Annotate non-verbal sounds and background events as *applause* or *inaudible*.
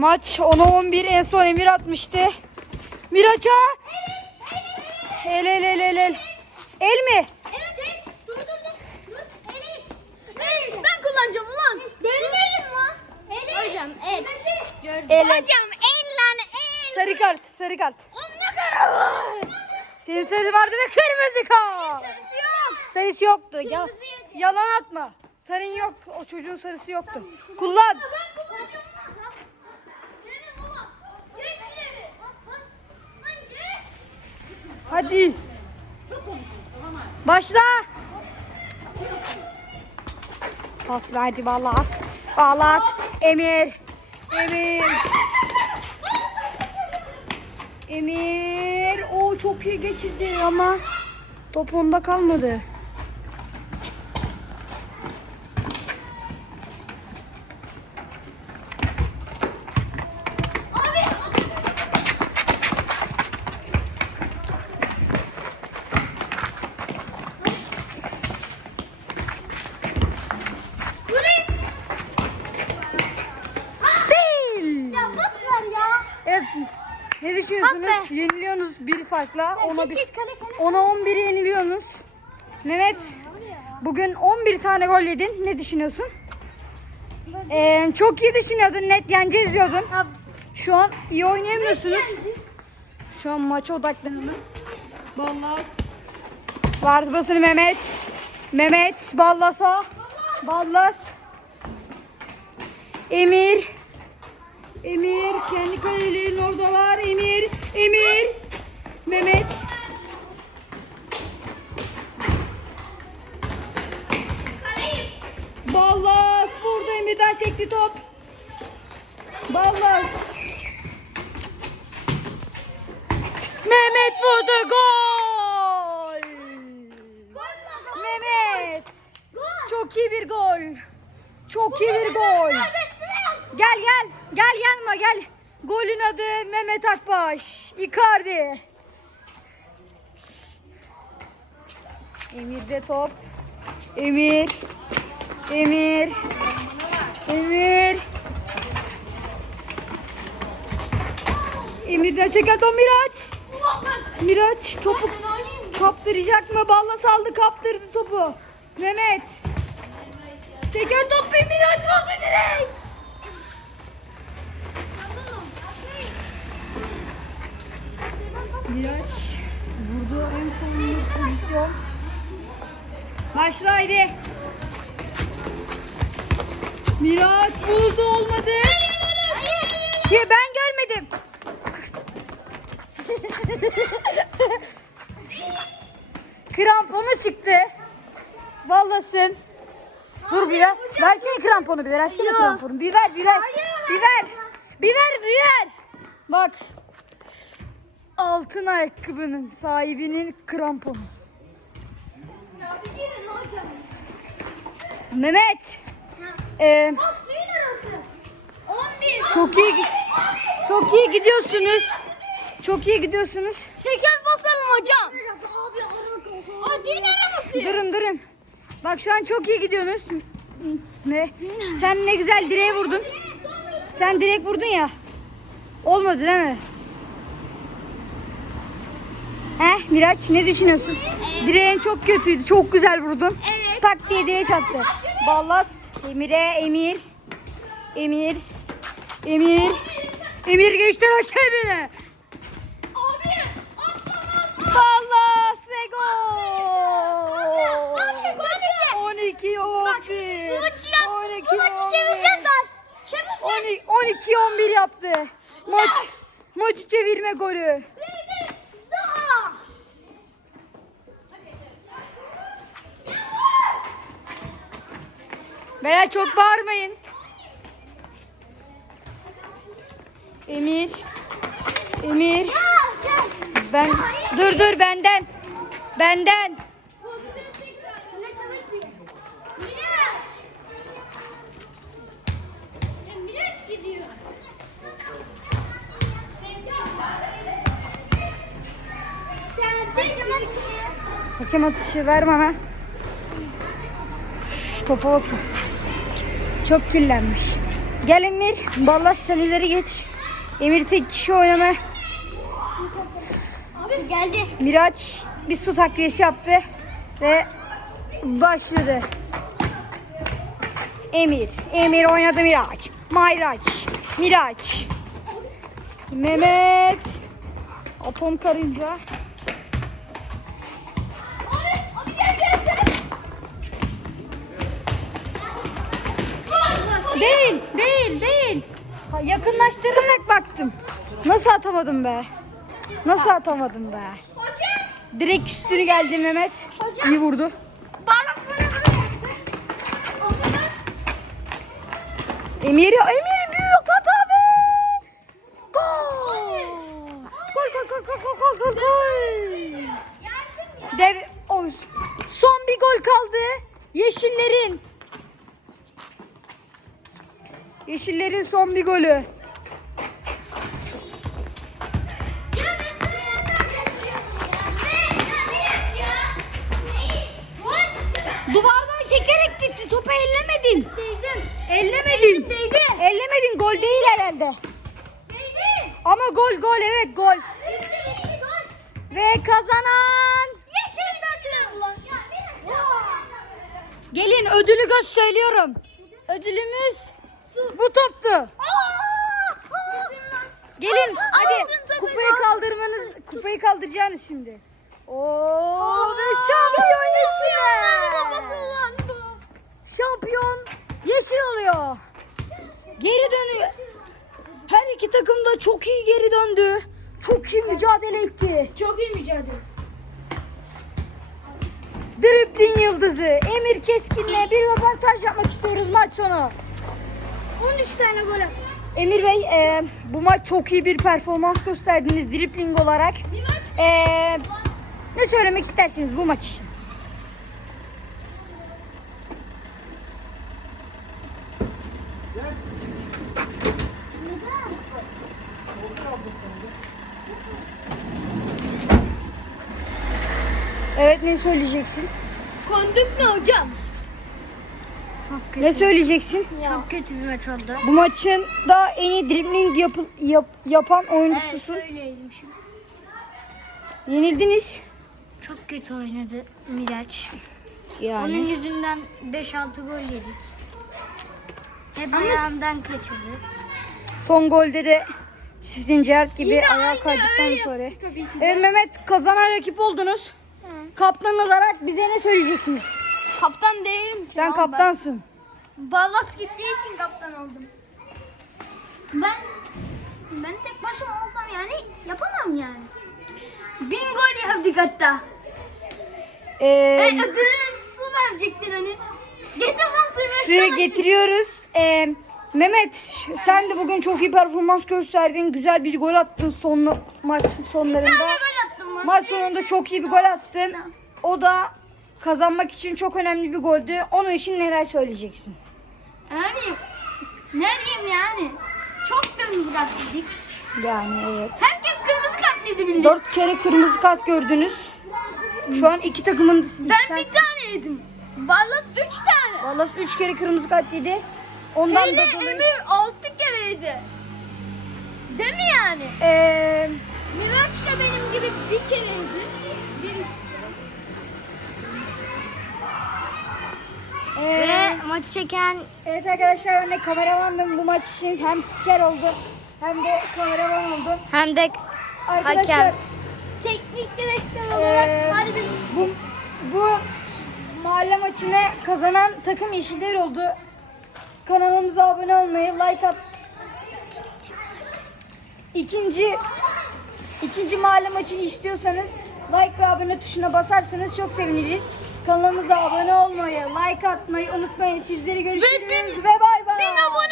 Maç 10'a 11 en son Emir atmıştı. Miraç'a. El el el el el. El mi? Evet evet. Dur dur dur. Dur. Eli. Ben, ben kullanacağım ulan. Benim elim lan. Eli. Hocam el. Gördüm. El. Hocam el lan el. Sarı kart, sarı kart. On ne kadar var? Senin sarı vardı ve kırmızı kart. Sarısı yok. Sarısı yoktu. Ya, Kırmızı yedi. yalan atma. Sarın yok. O çocuğun sarısı yoktu. Kullan. Ben kullanacağım. Benim ulan. Geç ileri. Pas. Lan geç. Hadi. Başla. Pas verdi Ballas. Ballas. Emir. Emir. Emir. O çok iyi geçirdi ama top onda kalmadı. Be. Yeniliyorsunuz bir farkla. Ona bir, ona 11 yeniliyorsunuz. Mehmet bugün 11 tane gol yedin. Ne düşünüyorsun? Ee, çok iyi düşünüyordun. Net yeneceğiz diyordun. Şu an iyi oynayamıyorsunuz. Şu an maça odaklanın. Ballas. Vardı basını Mehmet. Mehmet Ballas'a. Ballas. Emir. Emir kendi kalelerinin oradalar. Emir. Emir. Mehmet. Ballas. Burada Emir'den çekti top. Ballas. Mehmet vurdu gol. Mehmet. Çok iyi bir gol. Çok iyi bir gol. Gel gel. Gel yanıma gel. Golün adı Mehmet Akbaş. Icardi. Emir'de top. Emir. Emir. Emir. Emir'den çeken top Miraç. Miraç topu kaptıracak mı? Balla saldı kaptırdı topu. Mehmet. Çeken top Miraç oldu direkt. Miraç vurdu en son pozisyon. Başla haydi. Miraç vurdu olmadı. Ya ben görmedim. *laughs* Kramponu çıktı. Vallasın. Dur bir ver. Versene kramponu bir ver. Versene kramponu. Bir ver bir ver. Bir ver. Bir ver bir ver. Bak. Altın ayakkabının sahibinin kramponu. Mehmet. Ee, Pas değil arası. 11. çok iyi çok iyi gidiyorsunuz. Çok iyi gidiyorsunuz. Şeker basalım hocam. Din araması. Durun durun. Bak şu an çok iyi gidiyorsunuz. Ne? Sen ne güzel direğe vurdun. Sen direkt vurdun ya. Olmadı değil mi? Heh Miraç ne düşünüyorsun? Direğin çok kötüydü. Çok güzel vurdun. Evet. Tak diye direğe çarptı. Ballas, Emir'e, Emir. Emir. Emir. Emir geçti rakibine. Ballas ve gol. Abi hadi. 12 11. Bu maçı yap. 12 Bu maçı 11. çevireceğiz lan. Çevireceğiz. 12 11 yaptı. Maç maçı çevirme golü. Verdi. Daha. Beyler çok bağırmayın. Emir. Emir. Ben dur dur benden. Benden. Hakem atışı ver bana. Şş, topa bakın. Çok kirlenmiş. Gel Emir. Ballas sen ileri geç. Emir tek kişi oynama. Abi geldi. Miraç bir su takviyesi yaptı. Ve başladı. Emir. Emir oynadı Miraç. Mayraç. Miraç. Mehmet. Atom karınca. Değil, değil, değil. Ha, Yakınlaştırarak baktım. Nasıl atamadım be? Nasıl atamadım be? Hocam. Direkt üstünü geldi Mehmet. İyi vurdu. Bana. Emir, Emir büyük hata be. Gol. Gol, gol, gol, gol, gol, gol, gol, gol. Dev, son bir gol kaldı. Yeşillerin. Yeşillerin son bir golü. Duvardan çekerek gitti. Topu ellemedin. Değdim. Ellemedin. Değdi. Ellemedin. Gol değil herhalde. Değdi. Ama gol gol evet gol. Ve kazanan. Yeşil takım. Gelin ödülü göz söylüyorum. Ödülümüz bu toptu. Gelin hadi kupayı kaldırmanız kupayı kaldıracaksınız şimdi. Oo ve şampiyon yeşiller. Şampiyon yeşil oluyor. Geri dönüyor. Her iki takım da çok iyi geri döndü. Çok iyi mücadele etti. Çok iyi mücadele. Dribbling yıldızı Emir Keskin'le bir röportaj yapmak istiyoruz maç sonu. 13 tane gol attı. Emir Bey e, bu maç çok iyi bir performans gösterdiniz dribbling olarak. E, ne söylemek istersiniz bu maç için? Evet ne söyleyeceksin? Konduk ne hocam? Çok Ne söyleyeceksin? Çok kötü bir maç oldu. Bu maçın da en iyi dribbling yapı- yap- yapan oyuncususun. öyleydim şimdi. Yenildiniz. Çok kötü oynadı Miraç. Yani. Onun yüzünden 5-6 gol yedik. Hep ayağından kaçırdı. Son golde de sizin Gerard gibi Yine ayağa kaydıktan sonra. Evet Mehmet kazanan rakip oldunuz. Kaptan olarak bize ne söyleyeceksiniz? Kaptan değilim. Sen kaptansın. Ballas gittiği için kaptan oldum. Ben ben tek başıma olsam yani yapamam yani. Bin gol yaptık hatta. Ee, E, ödülün su verecektin hani. Getir lan suyu. getiriyoruz. Ee, Mehmet sen de bugün çok iyi performans gösterdin. Güzel bir gol attın son maç şimdi. Bir sonlarında. tane gol attım. Maç sonunda çok iyi bir gol attın. O da kazanmak için çok önemli bir goldü. Onun için neler söyleyeceksin? Yani ne diyeyim yani. Çok kırmızı kart yedik. Yani evet. Herkes kırmızı kart yedi bildi. Dört kere kırmızı kart gördünüz. Şu an iki takımın Ben sen, bir tane yedim. Ballas üç tane. Vallahi üç kere kırmızı kart yedi. Ondan Hele da dolayı. Emir altı kere yedi. Değil mi yani? Ee, Miraç da benim gibi bir kere yedi. Ee, maç çeken evet arkadaşlar de kameramandım bu maç için hem spiker oldum hem de kameraman oldum. hem de Arkadaşlar Hakem. teknik direktör olarak Ee, hadi bir bu bu mahalle maçını kazanan takım Yeşiller oldu. Kanalımıza abone olmayı, like at. İkinci ikinci mahalle maçını istiyorsanız like ve abone tuşuna basarsanız çok seviniriz. Kanalımıza abone olmayı, like atmayı unutmayın. Sizleri görüşürüz ve bay bay. bin abone